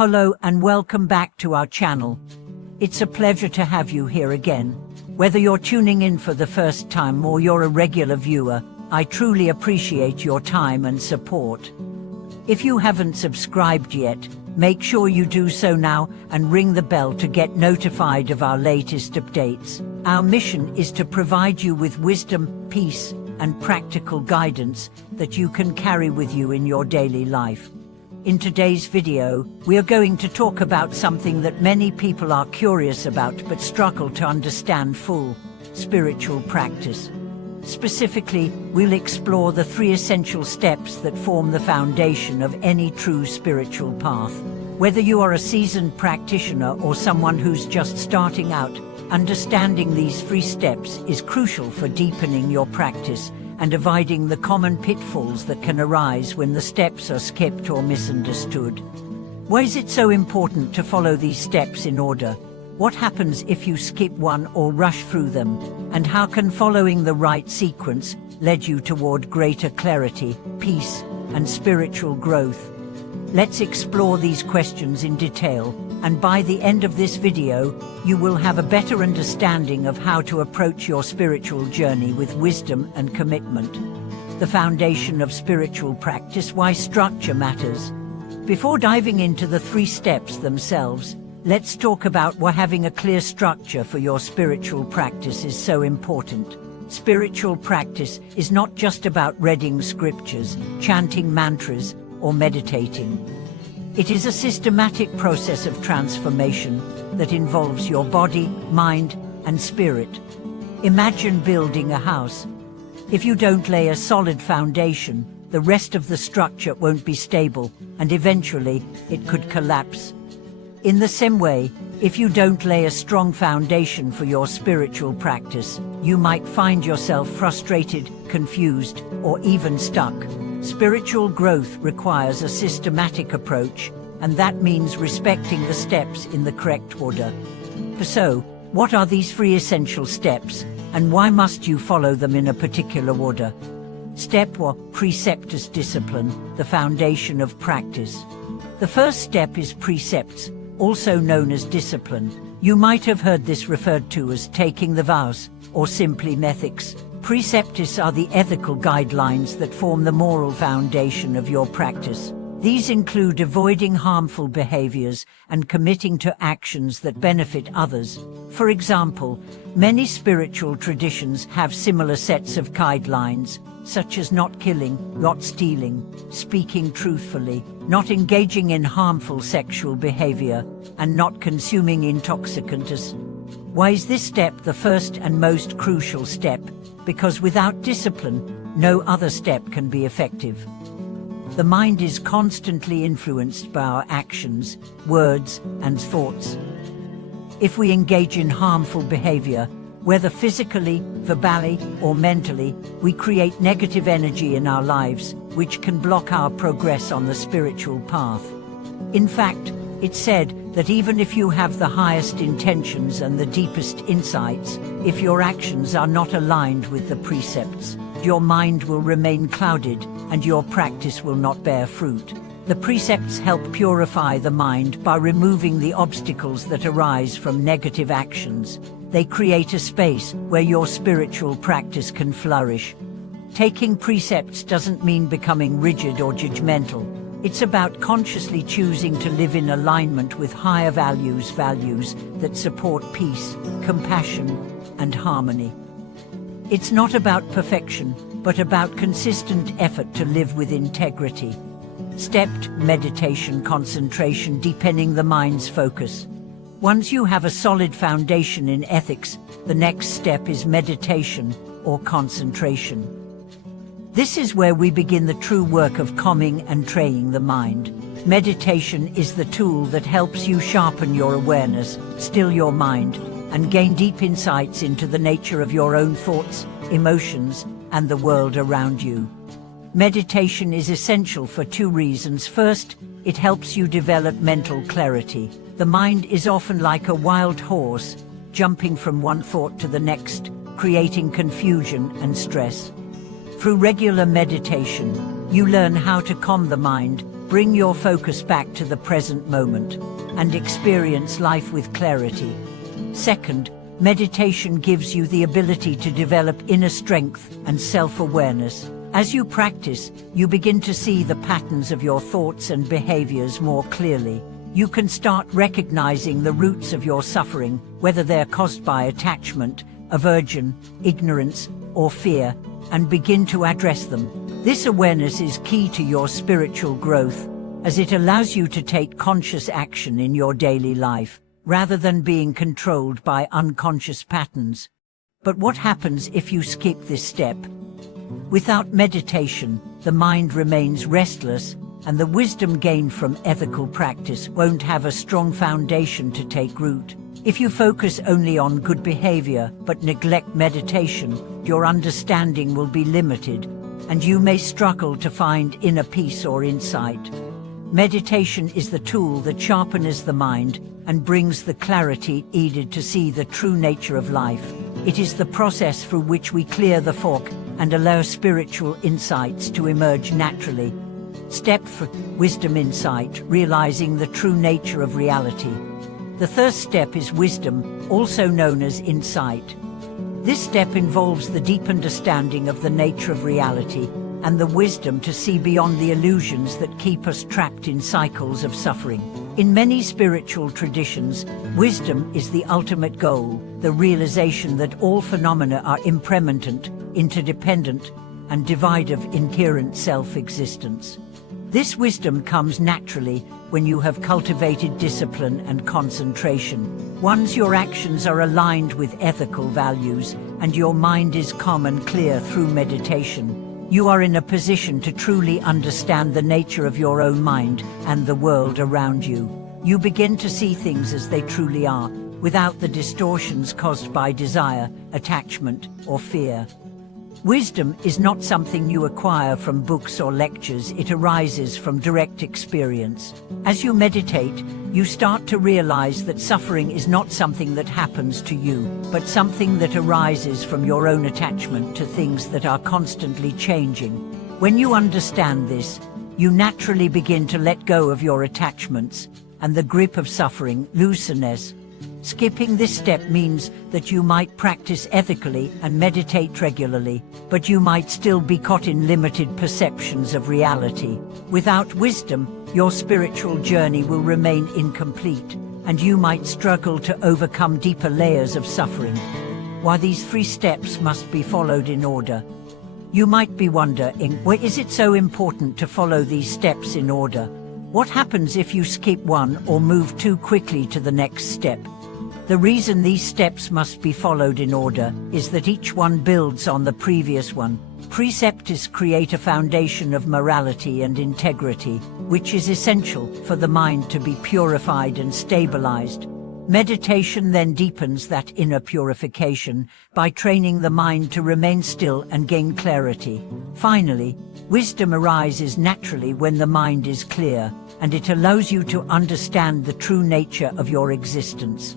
Hello and welcome back to our channel. It's a pleasure to have you here again. Whether you're tuning in for the first time or you're a regular viewer, I truly appreciate your time and support. If you haven't subscribed yet, make sure you do so now and ring the bell to get notified of our latest updates. Our mission is to provide you with wisdom, peace, and practical guidance that you can carry with you in your daily life. In today's video, we are going to talk about something that many people are curious about but struggle to understand: spiritual practice. Specifically, we'll explore the 3 essential steps that form the foundation of any true spiritual path. Whether you are a seasoned practitioner or someone who's just starting out, understanding these 3 steps is crucial for deepening your practice and avoiding the common pitfalls that can arise when the steps are skipped or misunderstood. Why is it so important to follow these steps in order? What happens if you skip one or rush through them? And how can following the right sequence lead you toward greater clarity, peace, and spiritual growth? Let's explore these questions in detail, and by the end of this video, you will have a better understanding of how to approach your spiritual journey with wisdom and commitment. The foundation of spiritual practice: why structure matters. Before diving into the 3 steps themselves, let's talk about why having a clear structure for your spiritual practice is so important. Spiritual practice is not just about reading scriptures, chanting mantras, or meditating. It is a systematic process of transformation that involves your body, mind, and spirit. Imagine building a house. If you don't lay a solid foundation, the rest of the structure won't be stable, and eventually it could collapse. In the same way, if you don't lay a strong foundation for your spiritual practice, you might find yourself frustrated, confused, or even stuck. Spiritual growth requires a systematic approach, and that means respecting the steps in the correct order. So, what are these 3 essential steps, and why must you follow them in a particular order? Step 1: Preceptus discipline, the foundation of practice. The first step is precepts, also known as discipline. You might have heard this referred to as taking the vows, or simply ethics. Preceptus are the ethical guidelines that form the moral foundation of your practice. These include avoiding harmful behaviors and committing to actions that benefit others. For example, many spiritual traditions have similar sets of guidelines, such as not killing, not stealing, speaking truthfully, not engaging in harmful sexual behavior, and not consuming intoxicants. Why is this step the first and most crucial step? Because without discipline, no other step can be effective. The mind is constantly influenced by our actions, words, and thoughts. If we engage in harmful behavior, whether physically, verbally, or mentally, we create negative energy in our lives, which can block our progress on the spiritual path. In fact, it's said that even if you have the highest intentions and the deepest insights, if your actions are not aligned with the precepts, your mind will remain clouded and your practice will not bear fruit. The precepts help purify the mind by removing the obstacles that arise from negative actions. They create a space where your spiritual practice can flourish. Taking precepts doesn't mean becoming rigid or judgmental. It's about consciously choosing to live in alignment with higher values that support peace, compassion, and harmony. It's not about perfection, but about consistent effort to live with integrity. Stepped meditation, concentration, deepening the mind's focus. Once you have a solid foundation in ethics, the next step is meditation or concentration. This is where we begin the true work of calming and training the mind. Meditation is the tool that helps you sharpen your awareness, still your mind, and gain deep insights into the nature of your own thoughts, emotions, and the world around you. Meditation is essential for 2 reasons. First, it helps you develop mental clarity. The mind is often like a wild horse, jumping from one thought to the next, creating confusion and stress. Through regular meditation, you learn how to calm the mind, Bring your focus back to the present moment and experience life with clarity. Second, meditation gives you the ability to develop inner strength and self-awareness. As you practice, you begin to see the patterns of your thoughts and behaviors more clearly. You can start recognizing the roots of your suffering, whether they're caused by attachment, aversion, ignorance, or fear, and begin to address them. This awareness is key to your spiritual growth, as it allows you to take conscious action in your daily life, rather than being controlled by unconscious patterns. But what happens if you skip this step? Without meditation, the mind remains restless, and the wisdom gained from ethical practice won't have a strong foundation to take root. If you focus only on good behavior but neglect meditation, your understanding will be limited, and you may struggle to find inner peace or insight. Meditation is the tool that sharpens the mind and brings the clarity needed to see the true nature of life. It is the process through which we clear the fog and allow spiritual insights to emerge naturally. Step 3: Wisdom Insight, realizing the true nature of reality. The third step is wisdom, also known as insight. This step involves the deep understanding of the nature of reality and the wisdom to see beyond the illusions that keep us trapped in cycles of suffering. In many spiritual traditions, wisdom is the ultimate goal, the realization that all phenomena are impermanent, interdependent, and devoid of inherent self-existence. This wisdom comes naturally when you have cultivated discipline and concentration. Once your actions are aligned with ethical values and your mind is calm and clear through meditation, you are in a position to truly understand the nature of your own mind and the world around you. You begin to see things as they truly are, without the distortions caused by desire, attachment, or fear. Wisdom is not something you acquire from books or lectures, it arises from direct experience. As you meditate, you start to realize that suffering is not something that happens to you, but something that arises from your own attachment to things that are constantly changing. When you understand this, you naturally begin to let go of your attachments, and the grip of suffering loosens. Skipping this step means that you might practice ethically and meditate regularly, but you might still be caught in limited perceptions of reality. Without wisdom, your spiritual journey will remain incomplete, and you might struggle to overcome deeper layers of suffering. Why these 3 steps must be followed in order? You might be wondering, why is it so important to follow these steps in order? What happens if you skip one or move too quickly to the next step? The reason these steps must be followed in order is that each one builds on the previous one. Precepts create a foundation of morality and integrity, which is essential for the mind to be purified and stabilized. Meditation then deepens that inner purification by training the mind to remain still and gain clarity. Finally, wisdom arises naturally when the mind is clear, and it allows you to understand the true nature of your existence.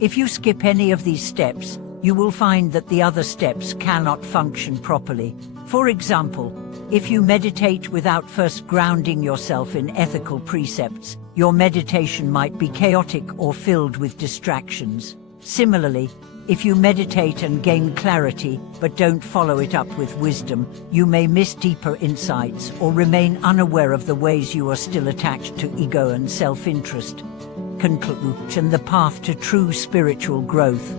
If you skip any of these steps, you will find that the other steps cannot function properly. For example, if you meditate without first grounding yourself in ethical precepts, your meditation might be chaotic or filled with distractions. Similarly, if you meditate and gain clarity but don't follow it up with wisdom, you may miss deeper insights or remain unaware of the ways you are still attached to ego and self-interest. Conclusion: the path to true spiritual growth.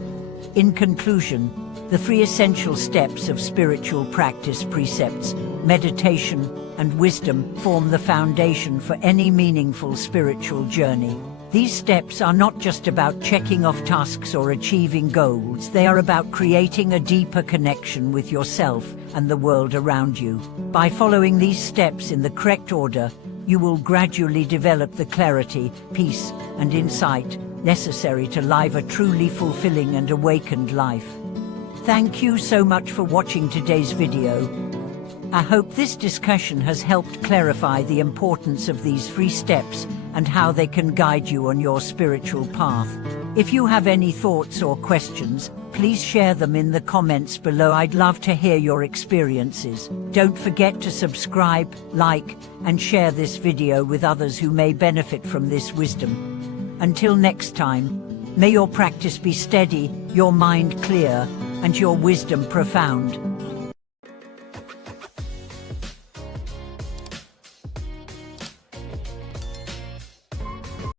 In conclusion, the 3 essential steps of spiritual practice, precepts, meditation, and wisdom, form the foundation for any meaningful spiritual journey. These steps are not just about checking off tasks or achieving goals, they are about creating a deeper connection with yourself and the world around you. By following these steps in the correct order, you will gradually develop the clarity, peace, and insight necessary to live a truly fulfilling and awakened life. Thank you so much for watching today's video. I hope this discussion has helped clarify the importance of these 3 steps and how they can guide you on your spiritual path. If you have any thoughts or questions, Please share them in the comments below. I'd love to hear your experiences. Don't forget to subscribe, like, and share this video with others who may benefit from this wisdom. Until next time, may your practice be steady, your mind clear, and your wisdom profound.